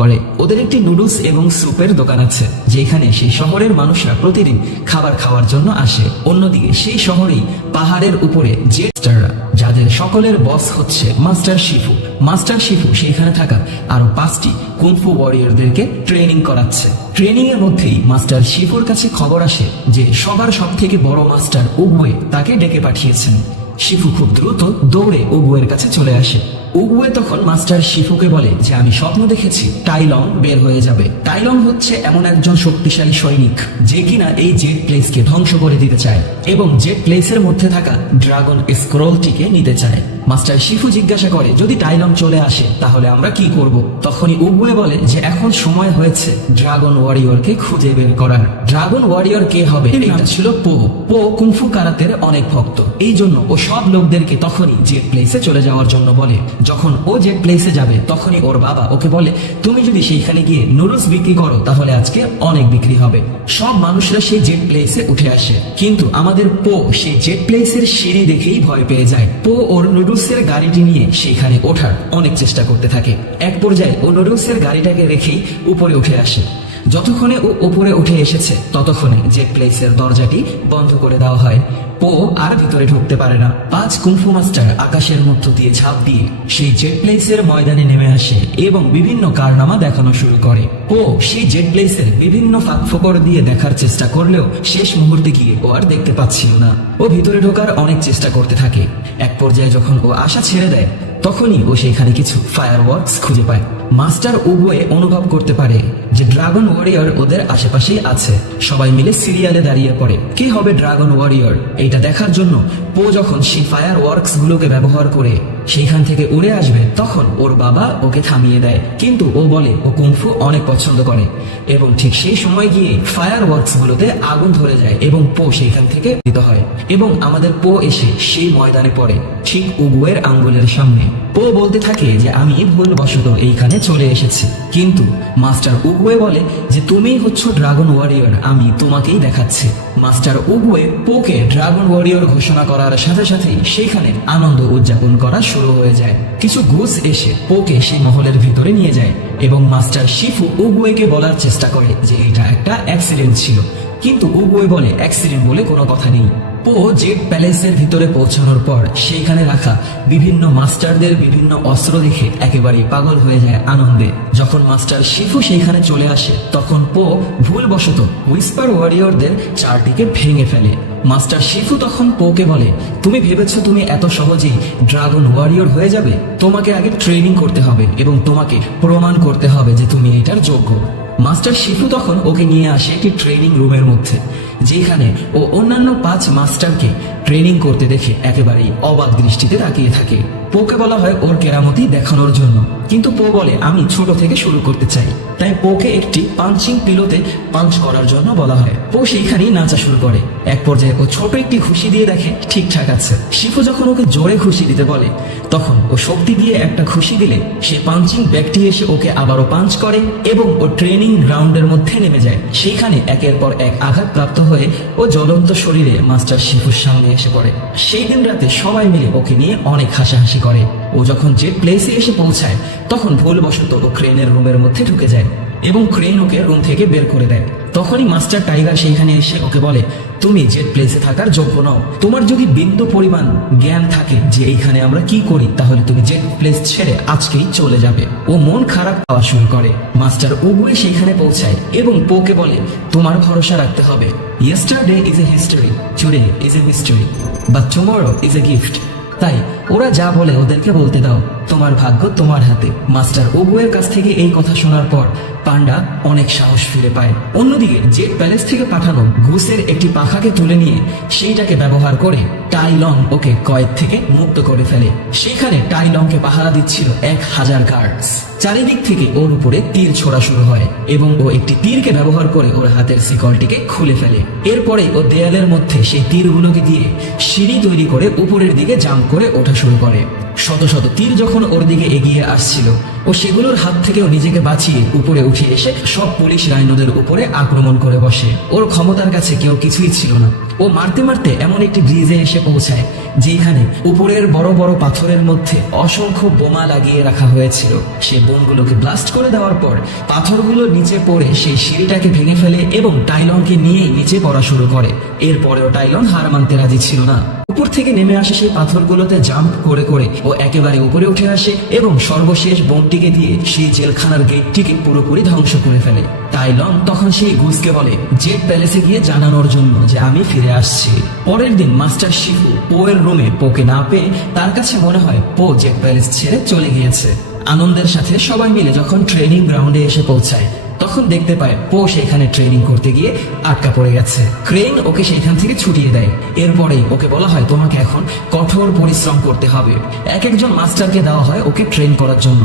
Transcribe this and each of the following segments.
করে। ওদের একটি নুডলস এবং স্যুপের দোকান আছে, যেখানে সেই শহরের মানুষরা প্রতিদিন খাবার খাওয়ার জন্য আসে। অন্যদিকে সেই শহরেই পাহাড়ের উপরে জেটস্টাররা, যাদের সকলের বস হচ্ছে মাস্টার শিফু। মাস্টার শিফু সেইখানে থাকা আরো 5টি কুংফু ওয়ারিয়রদেরকে ট্রেনিং করাচ্ছে। ট্রেনিং এর মধ্যেই মাস্টার শিফুর কাছে খবর আসে যে সবার সব থেকে বড় মাস্টার উগুয়ে তাকে ডেকে পাঠিয়েছেন। শিফু খুব দ্রুত দৌড়ে উগুয়ের কাছে চলে আসে। উগুয়ে তখন মাস্টার শিফুকে বলে যে আমি স্বপ্ন দেখেছি টাইলং বের হয়ে যাবে। টাইলং হচ্ছে এমন একজন শক্তিশালী সৈনিক যে কিনা এই জেট প্লেসকে ধ্বংস করে দিতে চায় এবং জেট প্লেসের মধ্যে থাকা ড্রাগন স্ক্রোলটিকে নিতে চায়। মাস্টার শিফু জিজ্ঞাসা করে যদি টাইলং চলে আসে তাহলে আমরা কি করব। তখনই উগুয়ে বলে যে এখন সময় হয়েছে ড্রাগন ওয়ারিয়রকে খুঁজে বের করার। ড্রাগন ওয়ারিয়র কে হবে? এটা ছিল পো। পো কুংফু কারাতের অনেক ভক্ত, এই জন্য ও সব লোকদেরকে তখনই জেট প্লেসে চলে যাওয়ার জন্য বলে। যখন ও জেট প্লেসে যাবে তখনই ওর বাবা ওকে বলে তুমি যদি সেইখানে গিয়ে নুডলস বিক্রি করো তাহলে আজকে অনেক বিক্রি হবে। সব মানুষরা সেই জেট প্লেসে উঠে আসে, কিন্তু আমাদের পো সেই জেট প্লেসের সিঁড়ি দেখেই ভয় পেয়ে যায়। পো ওর নুডলসের গাড়িটি নিয়ে সেখানে ওঠার অনেক চেষ্টা করতে থাকে। এক পর্যায়ে ও নুডলসের গাড়িটাকে রেখেই উপরে উঠে আসে। যতক্ষণে ও উপরে উঠে এসেছে ততক্ষণে জেট প্লেসের দরজাটি বন্ধ করে দেওয়া হয়। পো আর ভিতরে ঢুকতে পারে না। 5 কুংফু মাস্টার আকাশের মধ্য দিয়ে ঝাঁপ দিয়ে সেই জেট প্লেসের ময়দানে নেমে আসে এবং বিভিন্ন কারনামা দেখানো শুরু করে। পো সেই জেট প্লেসের বিভিন্ন ফাঁকফোকর দিয়ে দেখার চেষ্টা করলেও শেষ মুহূর্তে গিয়ে ও আর দেখতে পাচ্ছিল না। ও ভিতরে ঢোকার অনেক চেষ্টা করতে থাকে। এক পর্যায়ে যখন ও আশা ছেড়ে দেয় তখনই ও সেখানে কিছু ফায়ারওয়ার্কস খুঁজে পায়। মাস্টার উগুয়ে অনুভব করতে পারে যে ড্রাগন ওয়ারিয়র ওদের আশেপাশেই আছে। সবাই মিলে সিরিয়ালে দাঁড়িয়ে পড়ে কে হবে ড্রাগন ওয়ারিয়র এইটা দেখার জন্য। পো যখন সেই ফায়ারওয়ার্কস গুলোকে ব্যবহার করে সেইখান থেকে উড়ে আসবে তখন ওর বাবা ওকে থামিয়ে দেয়, কিন্তু ও বলে ও কুংফু অনেক পছন্দ করে এবং ঠিক সেই সময় গিয়ে ফায়ারওয়ার্কস গুলোতে আগুন ধরে যায় এবং পো সেইখান থেকে দিতে হয় এবং আমাদের পো এসে সেই ময়দানে পড়ে ঠিক উগুয়ের আঙ্গুলের সামনে। পো বলতে থাকে যে আমি ভুলবশত এইখানে চলে এসেছি, কিন্তু মাস্টার উগুয়ে বলে যে তুমিই হচ্ছ ড্রাগন ওয়ারিয়র, আমি তোমাকেই দেখাচ্ছি। মাস্টার উগুয়ে পোকে ড্রাগন ওয়ারিয়র ঘোষণা করার সাথে সাথেই সেখানে আনন্দ উদযাপন করা শুরু হয়ে যায়। কিছু ঘুষ এসে পোকে সেই মহলের ভিতরে নিয়ে যায় এবং মাস্টার শিফু উগুয়েকে বলার চেষ্টা করে যে এটা একটা অ্যাক্সিডেন্ট ছিল, কিন্তু উগুয়ে বলে অ্যাক্সিডেন্ট বলে কোনো কথা নেই। পো জেট প্যালেসের ভিতরে পৌঁছানোর পর সেইখানে রাখা বিভিন্ন মাস্টারদের বিভিন্ন অস্ত্র দেখে একেবারে পাগল হয়ে যায় আনন্দে। যখন মাস্টার শিফু সেইখানে চলে আসে তখন পো ভুলবশত হুইস্পার ওয়ারিয়রদের চারটিকে ভেঙে ফেলে। মাস্টার শিফু তখন পোকে বলে তুমি ভেবেছো তুমি এত সহজেই ড্রাগন ওয়ারিয়র হয়ে যাবে? তোমাকে আগে ট্রেনিং করতে হবে এবং তোমাকে প্রমাণ করতে হবে যে তুমি এটার যোগ্য। মাস্টার শিফু তখন ওকে নিয়ে আসে একটি ট্রেনিং রুমের মধ্যে, যেখানে ও অন্যান্য 5 মাস্টারকে ট্রেনিং করতে দেখে একেবারেই অবাক দৃষ্টিতে তাকিয়ে থাকে। পোকে বলা হয় ওর কেরামতি দেখানোর জন্য, কিন্তু পো বলে আমি ছোট থেকে শুরু করতে চাই। তাই পোকে একটি পাঞ্চিং পিলোতে পাঞ্চ করার জন্য বলা হয়। পো সেইখানেই নাচা শুরু করে। এক পর্যায়ে ও ছোট একটি ঘুষি দিয়ে দেখে ঠিকঠাক আছে। শিফু যখন ওকে জোরে ঘুষি দিতে বলে তখন ও শক্তি দিয়ে একটা ঘুষি দিলে সেই পাঞ্চিং ব্যাগটি এসে ওকে আবারও পাঞ্চ করে এবং ও ট্রেনিং গ্রাউন্ডের মধ্যে নেমে যায়। সেইখানে একের পর এক আঘাতপ্রাপ্ত হয়ে ও জ্বলন্ত শরীরে মাস্টার শিফুর সামনে এসে পড়ে। সেই দিন রাতে সবাই মিলে ওকে নিয়ে অনেক হাসাহাসি করে। ও যখন জেট প্লেসে এসে পৌঁছায় তখন ভুলবশত ও ক্রেনের রুমের মধ্যে ঢুকে যায় এবং ক্রেন ওকে রুম থেকে বের করে দেয়। তখনই মাস্টার টাইগার সেইখানে এসে ওকে বলে তুমি জেট প্লেসে থাকার যোগ্য নও। তোমার যদি বিন্দু পরিমাণ জ্ঞান থাকে যে এইখানে আমরা কি করি তাহলে তুমি জেট প্লেস ছেড়ে আজকেই চলে যাবে। ও মন খারাপ হওয়া শুরু করে। মাস্টার উগুয়ে সেইখানে পৌঁছায় এবং পোকে বলে তোমার ভরসা রাখতে হবে। Yesterday is a history, today is a mystery, but tomorrow is a gift. তাই ওরা যা বলে ওদেরকে বলতে দাও, তোমার ভাগ্য তোমার হাতে। মাস্টার উগুয়ের কাছ থেকে এই কথা শোনার পর পান্ডা অনেক সাহস ফিরে পায়। অন্যদিকে জেট প্যালেস থেকে পাঠানো ঘুষের একটি পাখাকে তুলে নিয়ে সেইটাকে ব্যবহার করে টাইলং ওকে কয়েদ থেকে মুক্ত করে ফেলে। সেখানে টাইলংকে পাহারা দিচ্ছিল 1000 গার্ডস। চারিদিক থেকে ওর উপরে তীর ছোড়া শুরু হয় এবং ও একটি তীরকে ব্যবহার করে ওর হাতের শিকলটিকে খুলে ফেলে। এরপরে ও দেয়ালের মধ্যে সেই তীরগুলোকে দিয়ে সিঁড়ি তৈরি করে উপরের দিকে জাম্প করে ওঠা শুরু করে। শত শত তীর যখন ওর দিকে এগিয়ে আসছিল, ও সেগুলোর হাত থেকেও নিজেকে বাঁচিয়ে উপরে উঠে এসে সব পুলিশ রাইনোদের উপরে আক্রমণ করে বসে। ওর ক্ষমতার কাছে কেউ কিছুই ছিল না। ও মারতে মারতে এমন একটি ব্রিজে এসে পৌঁছায় যেখানে উপরের বড় বড় পাথরের মধ্যে অসংখ্য বোমা লাগিয়ে রাখা হয়েছিল। সে বোমগুলোকে ব্লাস্ট করে দেওয়ার পর পাথরগুলো নিচে পড়ে সেই সিঁড়িটাকে ভেঙে ফেলে এবং টাইলনকে নিয়ে নিচে পড়া শুরু করে। এরপরেও টাইলন হার মানতে রাজি ছিল না। উপর থেকে নেমে আসে সেই পাথরগুলোতে জাম্প করে করে ও একেবারে উপরে উঠে আসে এবং সর্বশেষ বোমটিকে দিয়ে সেই জেলখানার গেটটিকে পুরোপুরি ধ্বংস করে ফেলে। টাইলন তখন সেই গুজকে বলে জেড প্যালেসে গিয়ে জানানোর জন্য যে আমি ফিরে আসছি। পরের দিন মাস্টার শিফু পো এর রুমে পোকে না পেয়ে তার কাছে মনে হয় পো জেড প্যালেস ছেড়ে চলে গিয়েছে। আনন্দের সাথে সবাই মিলে যখন ট্রেনিং গ্রাউন্ডে এসে পৌঁছায় তখন দেখতে পায় পো সেখানে ট্রেনিং করতে গিয়ে আটকা পড়ে গেছে। ক্রেন ওকে সেখান থেকে ছুটিয়ে দেয়। এরপরেই ওকে বলা হয় তোমাকে এখন কঠোর পরিশ্রম করতে হবে। এক একজন মাস্টারকে দেওয়া হয় ওকে ট্রেন করার জন্য।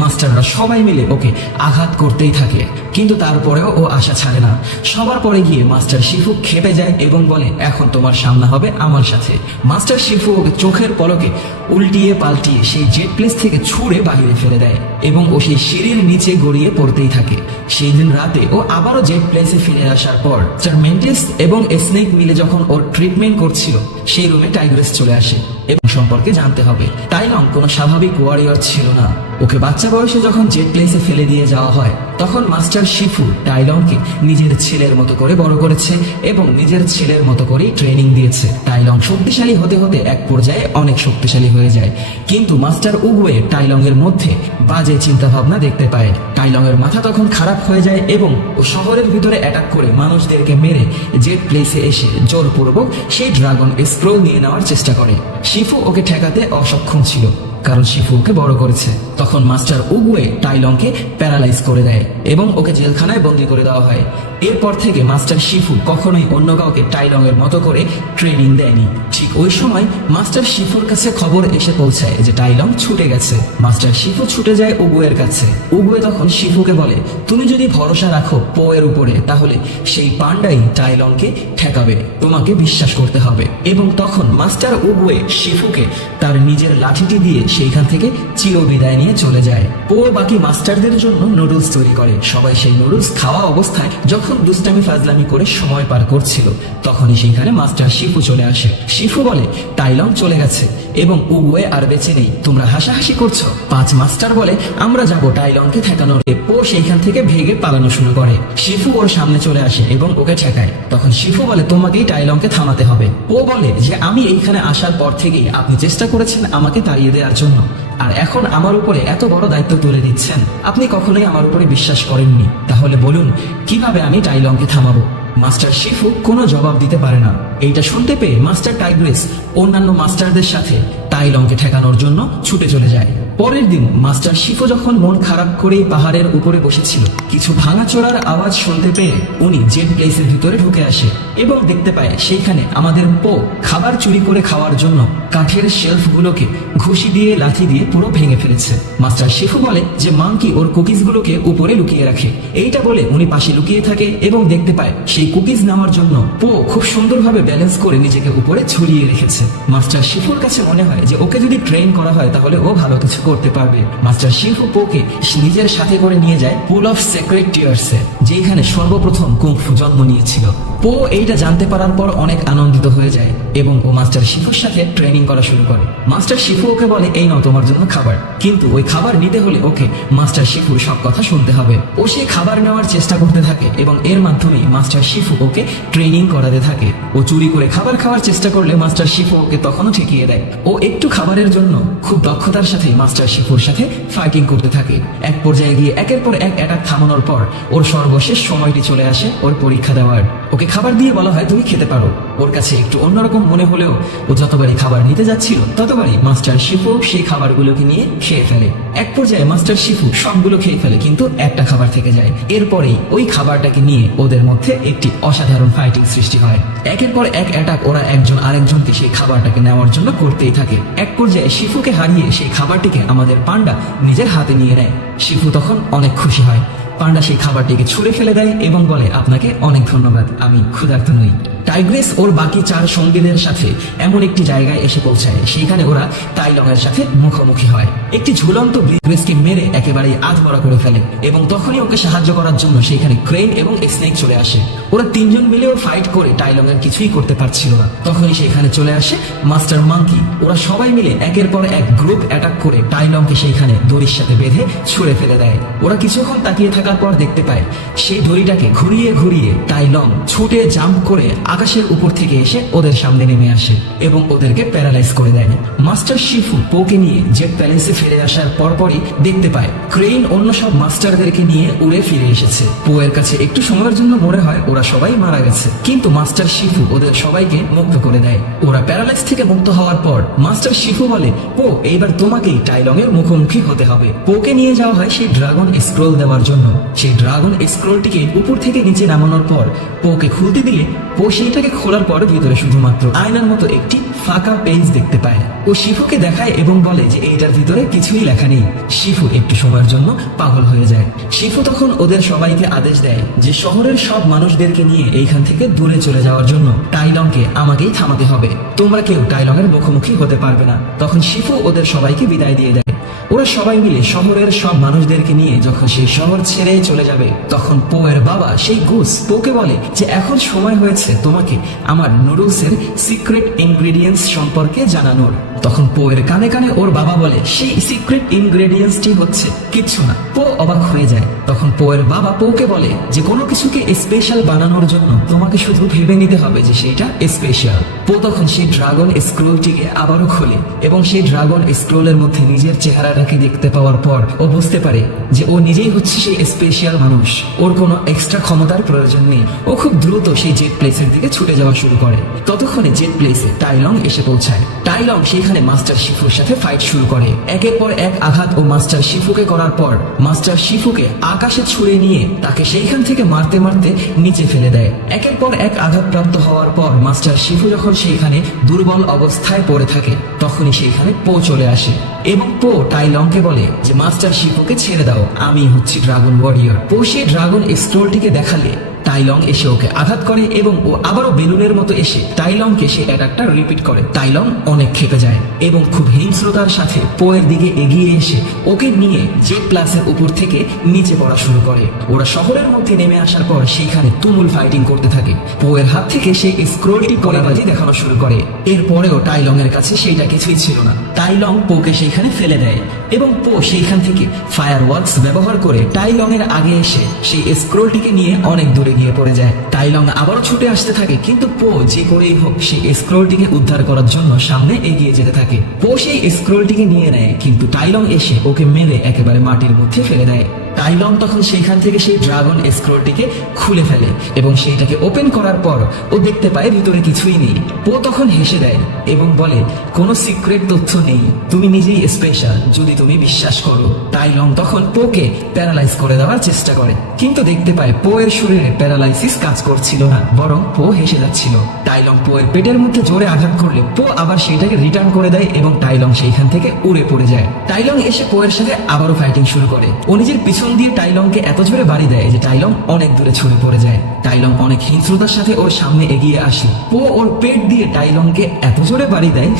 মাস্টাররা সবাই মিলে ওকে আঘাত করতেই থাকে, কিন্তু তারপরেও ও আশা ছাড়ে না। সবার পরে গিয়ে মাস্টার শিফু খেপে যায় এবং বলে এখন তোমার সামনা হবে আমার সাথে। মাস্টার শিফু ওকে চোখের পলকে উল্টিয়ে পাল্টিয়ে সেই জেট প্লেস থেকে ছুঁড়ে বাইরে ফেলে দেয় এবং ও সেই সিঁড়ির নিচে গড়িয়ে পড়তেই থাকে। সেই দিন রাতে ও আবারও জেট প্লেসে ফিরে আসার পর চার্মেন্টিস এবং স্নেক মিলে যখন ওর ট্রিটমেন্ট করছিল সেই রুমে টাইগ্রেস চলে আসে এবং সম্পর্কে জানতে হবে। টাইলন কোনো স্বাভাবিক ওয়ারিয়র ছিল না। ওকে বাচ্চা বয়সে যখন জেট প্লেসে ফেলে দিয়ে যাওয়া হয় তখন মাস্টার শিফু টাইলনকে নিজের ছেলের মতো করে বড় করেছে এবং নিজের ছেলের মতো করেই ট্রেনিং দিয়েছে। টাইলন শক্তিশালী হতে হতে এক পর্যায়ে অনেক শক্তিশালী হয়ে যায়, কিন্তু মাস্টার উগুয়ে টাইলংয়ের মধ্যে বাজে চিন্তা ভাবনা দেখতে পায়। টাইলংয়ের মাথা তখন খারাপ হয়ে যায় এবং ও শহরের ভিতরে অ্যাটাক করে মানুষদেরকে মেরে জেট প্লেসে এসে জোরপূর্বক সেই ড্রাগন স্ক্রোল নিয়ে নেওয়ার চেষ্টা করে। শিফু ওকে ঠেকাতে অসক্ষম ছিল কারণ শিফু ওকে বড় করেছে। তখন মাস্টার উগুয়ে টাইলংকে প্যারালাইজ করে দেয় এবং ওকে জেলখানায় বন্দি করে দেওয়া হয়। এরপর থেকে মাস্টার শিফু কখনোই অন্য কাউকে টাইলংয়ের মতো করে ট্রেনিং দেয়নি। ঠিক ওই সময় মাস্টার শিফুর কাছে খবর এসে পৌঁছায় যে টাইলং ছুটে গেছে। মাস্টার শিফু ছুটে যায় উগুয়ের কাছে। উগুয়ে তখন শিফুকে বলে তুমি যদি ভরসা রাখো পো এর উপরে তাহলে সেই পান্ডাই টাইলংকে ঠেকাবে, তোমাকে বিশ্বাস করতে হবে। এবং তখন মাস্টার উগুয়ে শিফুকে তার নিজের লাঠিটি দিয়ে সেইখান থেকে চিরবিদায় নিয়ে চলে যায়। পো বাকি মাস্টারদের জন্য নুডলস তৈরি করে। সবাই সেই নুডলস খাওয়া অবস্থায় যখন দুষ্টামি ফাজলামি করে সময় পার করছিল তখনই সেইখানে মাস্টার শিফু চলে আসে। শিফু বলে টাইলং চলে গেছে এবং উগুয়ে আর বেঁচে নেই, তোমরা হাসাহাসি করছো। 5 মাস্টার বলে আমরা যাব টাইলংকে ঠেকানোর। পো সেইখান থেকে ভেগে পালানো শুরু করে। শিফু ওর সামনে চলে আসে এবং ওকে ঠেকায়। তখন শিফু বলে তোমাকেই টাইলংকে থামাতে হবে। পো বলে যে আমি এইখানে আসার পর থেকেই আপনি চেষ্টা করেছেন আমাকে তাড়িয়ে দেওয়ার জন্য, আর এখন আমার উপরে এত বড় দায়িত্ব তুলে দিচ্ছেন। আপনি কখনোই আমার উপরে বিশ্বাস করেননি, তাহলে বলুন কিভাবে আমি টাইলংকে থামাবো। মাস্টার শিফু কোনো জবাব দিতে পারে না। এইটা শুনতে পেয়ে মাস্টার টাইগ্রেস অন্যান্য মাস্টারদের সাথে টাইলংকে ঠেকানোর জন্য ছুটে চলে যায়। পরের দিন মাস্টার শিফু যখন মন খারাপ করে পাহাড়ের উপরে বসেছিল কিছু ভাঙাচোরার আওয়াজ শুনতে পেয়ে উনি জেট প্লেসের ভিতরে ঢুকে আসে এবং দেখতে পায় সেইখানে আমাদের পো খাবার চুরি করে খাওয়ার জন্য কাঠের শেলফগুলোকে ঘুষি দিয়ে লাথি দিয়ে পুরো ভেঙে ফেলেছে। মাস্টার শিফু বলে যে মাংকি ওর কুকিজগুলোকে উপরে লুকিয়ে রাখে। এইটা বলে উনি পাশে লুকিয়ে থাকে এবং দেখতে পায় সেই কুকিজ নেওয়ার জন্য পো খুব সুন্দরভাবে ব্যালেন্স করে নিজেকে উপরে ঝুলিয়ে রেখেছে। মাস্টার শিফুর কাছে মনে হয় যে ওকে যদি ট্রেন করা হয় তাহলে ও ভালো কিছু করতে পারবে। মাস্টার শিফু পোকে নিজের সাথে করে নিয়ে যায় পুল অফ সেক্রেট টিয়ার্সে, যেখানে সর্বপ্রথম কুংফু জন্ম নিয়েছিল। পো এইটা জানতে পারার পর অনেক আনন্দিত হয়ে যায় এবং ও মাস্টার শিফুর সাথে ট্রেনিং করা শুরু করে। মাস্টার শিফু ওকে বলে এই নাও তোমার জন্য খাবার, কিন্তু ওই খাবার নিতে হলে ওকে মাস্টার শিফুর সব কথা শুনতে হবে। ও সেই খাবার নেওয়ার চেষ্টা করতে থাকে এবং এর মাধ্যমে মাস্টার শিফু ওকে ট্রেনিং করাতে থাকে। ও চুরি করে খাবার খাওয়ার চেষ্টা করলে মাস্টার শিফু ওকে তখনও ঠেকিয়ে দেয়। ও একটু খাবারের জন্য খুব দক্ষতার সাথে মাস্টার শিফুর সাথে ফাইটিং করতে থাকে। এক পর্যায়ে গিয়ে একের পর এক অ্যাটাক থামানোর পর ওর সর্বশেষ সময়টি চলে আসে ওর পরীক্ষা দেওয়ার। ওকে খাবার দিয়ে বলা হয় তুমি খেতে পারো। ওর কাছে একটু অন্যরকম মনে হলেও ও যতবারই খাবার নিতে যাচ্ছিল ততবারই মাস্টার শিফু সেই খাবারগুলোকে নিয়ে খেয়ে ফেলে। এক পর্যায়ে মাস্টার শিফু সবগুলো খেয়ে ফেলে, কিন্তু একটা খাবার থেকে যায়। এরপরেই ওই খাবারটাকে নিয়ে ওদের মধ্যে একটি অসাধারণ ফাইটিং সৃষ্টি হয়। একের পর এক অ্যাটাক ওরা একজন আরেকজনকে সেই খাবারটাকে নেওয়ার জন্য করতেই থাকে। এক পর্যায়ে শিফুকে হারিয়ে সেই খাবারটিকে আমাদের পান্ডা নিজের হাতে নিয়ে নেয়। শিফু তখন অনেক খুশি হয়। পান্ডা সেই খাবারটিকে ছুঁড়ে ফেলে দেয় এবং বলে আপনাকে অনেক ধন্যবাদ, আমি ক্ষুধার্ত নই। টাইগ্রেস ওর বাকি 4 সঙ্গীদের সাথে এমন একটি জায়গায় এসে পৌঁছায়, সেখানে ওরা টাইলং এর সাথে মুখোমুখি হয়। একটি ঝুলন্ত টাইগ্রেসকে মেরে একেবারে আধমরা করে ফেলে এবং তখনই ওকে সাহায্য করার জন্য সেখানে ক্রেন এবং স্নেক চলে আসে। ওরা 3 জন মিলেও ফাইট করে টাইলং এর কিছুই করতে পারছিল না। তখনই সেখানে চলে আসে মাস্টার মাঙ্কি। ওরা সবাই মিলে একের পর এক গ্রুপ অ্যাটাক করে টাইলংকে সেইখানে দড়ির সাথে বেঁধে ছুঁড়ে ফেলে দেয়। ওরা কিছুক্ষণ তাকিয়ে থাকার পর দেখতে পায় সেই দড়িটাকে ঘুরিয়ে ঘুরিয়ে টাইলং ছুটে জাম্প করে আকাশের উপর থেকে এসে ওদের সামনে নেমে আসে এবং ওদেরকে প্যারালাইজ করে দেয়। মাস্টার শিফু পোকে নিয়ে জেট প্যালেসে ফিরে আসার পরপরই দেখতে পায় ক্রেইন অন্য সব মাস্টারদেরকে নিয়ে উড়ে ফিরে এসেছে। পোয়ের কাছে একটু সময়ের জন্য মনে হয় ওরা সবাই মারা গেছে, কিন্তু মাস্টার শিফু ওদের সবাইকে মুক্ত করে দেয়। ওরা প্যারালাইজ থেকে মুক্ত হওয়ার পর মাস্টার শিফু বলে, পো এইবার তোমাকেই টাইলং এর মুখোমুখি হতে হবে। পোকে নিয়ে যাওয়া হয় সেই ড্রাগন স্ক্রোল দেওয়ার জন্য। সেই ড্রাগন স্ক্রোলটিকে উপর থেকে নিচে নামানোর পর পোকে খুলতে দিলে পো সেইটাকে খোলার পর ভিতরে শুধুমাত্র আয়নার মতো একটি ফাঁকা পেজ দেখতে পায়। ও শিফুকে দেখায় এবং বলে যে এইটার ভিতরে কিছুই লেখা নেই। শিফু একটু সময়ের জন্য পাগল হয়ে যায়। শিফু তখন ওদের সবাইকে আদেশ দেয় যে শহরের সব মানুষদেরকে নিয়ে এইখান থেকে দূরে চলে যাওয়ার জন্য টাইলংকে আমাকেই থামাতে হবে। তোমরা কেউ টাইলং এর মুখোমুখি হতে পারবে না। তখন শিফু ওদের সবাইকে বিদায় দিয়ে দেয়। ওরা সবাই মিলে শহরের সব মানুষদেরকে নিয়ে যখন সেই শহর ছেড়ে চলে যাবে, তখন পো এর বাবা সেই গুস পোকে বলে যে এখন সময় হয়েছে তোমাকে আমার নুডলসের সিক্রেট ইনগ্রেডিয়েন্টস সম্পর্কে জানানোর। তখন পো এর কানে কানে ওর বাবা বলে সেই সিক্রেট ইনগ্রেডিয়েন্টসটি হচ্ছে কিচ্ছু না। পো অবাক হয়ে যায়। তখন পো এর বাবা পোকে বলে যে কোনো কিছুকে স্পেশাল বানানোর জন্য তোমাকে শুধু ভেবে নিতে হবে যে সেইটা স্পেশাল। পো তখন সেই ড্রাগন স্ক্রোলটিকে আবারও খোলে এবং সেই ড্রাগন স্ক্রোলের মধ্যে নিজের চেহারাটাকে দেখতে পাওয়ার পর ও বুঝতে পারে যে ও নিজেই হচ্ছে সেই স্পেশাল মানুষ। ওর কোনো এক্সট্রা ক্ষমতার প্রয়োজন নেই। ও খুব দ্রুত সেই জেট প্লেসের দিকে ছুটে যাওয়া শুরু করে। ততক্ষণে জেট প্লেসে টাইলং এসে পৌঁছায়। টাইলং সেখানে মাস্টার শিফুর সাথে ফাইট শুরু করে। একের পর এক আঘাত ও মাস্টার শিফুকে করার পর মাস্টার শিফুকে আকাশে ছুঁড়ে নিয়ে তাকে সেইখান থেকে মারতে মারতে নিচে ফেলে দেয়। একের পর এক আঘাতপ্রাপ্ত হওয়ার পর মাস্টার শিফু যখন সেইখানে দুর্বল অবস্থায় পড়ে থাকে, তখনই সেইখানে পো চলে আসে এবং পো টাইলংকে বলে যে মাস্টার শিফুকে ছেড়ে দাও, আমি হচ্ছি ড্রাগন ওয়ারিয়র। পো সেই ড্রাগন স্ক্রোলটিকে দেখালে টাইলং এসে ওকে আঘাত করে এবং ও আবারও বেলুনের মতো এসে টাইলংকে সে অ্যাটাকটা রিপিট করে। টাইলং অনেক ক্ষেপে যায় এবং খুব হিংস্রতার সাথে পো এর দিকে এগিয়ে এসে ওকে নিয়ে জেট প্লাসের উপর থেকে নিচে পড়া শুরু করে। ওরা শহরের মধ্যে নেমে আসার পর সেখানে তুমুল ফাইটিং করতে থাকে। পো এর হাত থেকে সেই স্ক্রোলটি কলাবাজি দেখানো শুরু করে। এরপরেও টাইলং এর কাছে সেইটা কিছুই ছিল না। টাইলং পোকে সেইখানে ফেলে দেয় এবং পো সেইখান থেকে ফায়ার ওয়ার্কস ব্যবহার করে টাইলং এর আগে এসে সেই স্ক্রোলটিকে নিয়ে অনেক দূরে গিয়ে পড়ে যায়। টাইলং আবারও ছুটে আসতে থাকে, কিন্তু পো যে করেই হোক সেই স্ক্রোলটিকে উদ্ধার করার জন্য সামনে এগিয়ে যেতে থাকে। পো সেই স্ক্রোলটিকে নিয়ে নেয়, কিন্তু টাইলং এসে ওকে মেরে একেবারে মাটির মধ্যে ফেলে দেয়। টাইলং তখন সেইখান থেকে সেই ড্রাগন স্ক্রোলটিকে খুলে ফেলে এবং সেইটাকে ওপেন করার পর ও দেখতে পায় ভিতরে কিছুই নেই। পো তখন হেসে দেয় এবং বলে কোনো সিক্রেট তথ্য নেই, তুমি নিজেই স্পেশাল যদি তুমি বিশ্বাস করো। টাইলং তখন পোকে প্যারালাইজ করে দেওয়ার চেষ্টা করে, কিন্তু দেখতে পায় পো এর শরীরে প্যারালাইসিস কাজ করছিল না, বরং পো হেসে যাচ্ছিল। টাইলং পো এর পেটের মধ্যে জোরে আঘাত করলে পো আবার সেইটাকে রিটার্ন করে দেয় এবং টাইলং সেইখান থেকে উড়ে পড়ে যায়। টাইলং এসে পো এর সাথে আবারও ফাইটিং শুরু করে। ও নিজের পিছন দিয়ে টাইলংকে এত জোরে বাড়ি দেয় যে টাইলং অনেক দূরে ছড়ে পড়ে যায়। টাইলং অনেক হিংস্রতার সাথে ওর সামনে এগিয়ে আসে। পো ওর পেট দিয়ে টাইলংকে এত জোরে বাড়ি দেয়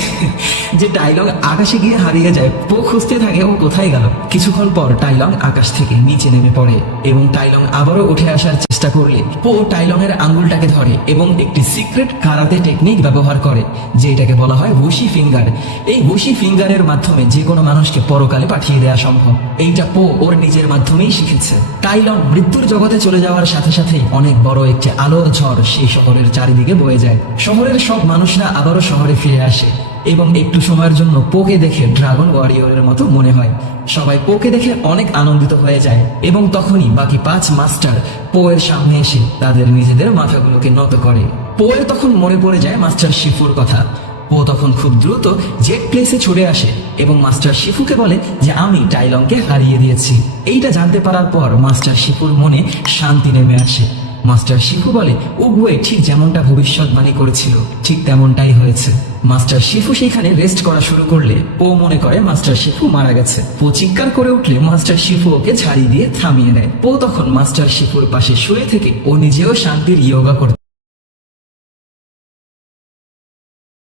যে টাইলং আকাশে গিয়ে হারিয়ে যায়। পো খুঁজতে থাকে ও কোথায় গেল। কিছুক্ষণ পর টাইলং আকাশ থেকে নিচে নেমে পড়ে এবং টাইলং আবারও উঠে আসার চেষ্টা করলে পো টাইলং এর আঙ্গুলটাকে ধরে এবং একটি সিক্রেট কারাতে টেকনিক ব্যবহার করে, যেটাকে বলা হয় বুশি ফিঙ্গার। এই বুশি ফিঙ্গারের মাধ্যমে যে কোনো মানুষকে পরকালে পাঠিয়ে দেওয়া সম্ভব। এইটা পো ওর নিজের মাধ্যমেই শিখেছে। টাইলং মৃত্যুর জগতে চলে যাওয়ার সাথে সাথেই অনেক বড় একটি আলোর ঝড় সেই শহরের চারিদিকে বয়ে যায়। শহরের সব মানুষরা আবারও শহরে ফিরে আসে এবং একটু সময়ের জন্য পোকে দেখে ড্রাগন ওয়ারিয়রের মতো মনে হয়। সবাই পোকে দেখে অনেক আনন্দিত হয়ে যায় এবং তখনই বাকি 5 মাস্টার পো এর সামনে এসে তাদের নিজেদের মাথাগুলোকে নত করে। পো এর তখন মনে পড়ে যায় মাস্টার শিফুর কথা। পো তখন খুব দ্রুত জেট প্লেসে ছুটে আসে এবং মাস্টার শিফুকে বলে যে আমি টাইলংকে হারিয়ে দিয়েছি। এইটা জানতে পারার পর মাস্টার শিফুর মনে শান্তি নেমে আসে। মাস্টার শিফু বলে উগুয়ে ঠিক যেমনটা ভবিষ্যৎবাণী করেছিল ঠিক তেমনটাই হয়েছে। মাস্টার শিফু সেখানে রেস্ট করা শুরু করলে পো মনে করে মাস্টার শিফু মারা গেছে। পো চিৎকার করে উঠলে মাস্টার শিফু ওকে ঝাড়ি দিয়ে থামিয়ে দেয়। পো তখন মাস্টার শিফুর পাশে শুয়ে থেকে ও নিজেও শান্তির ইয়োগা করতে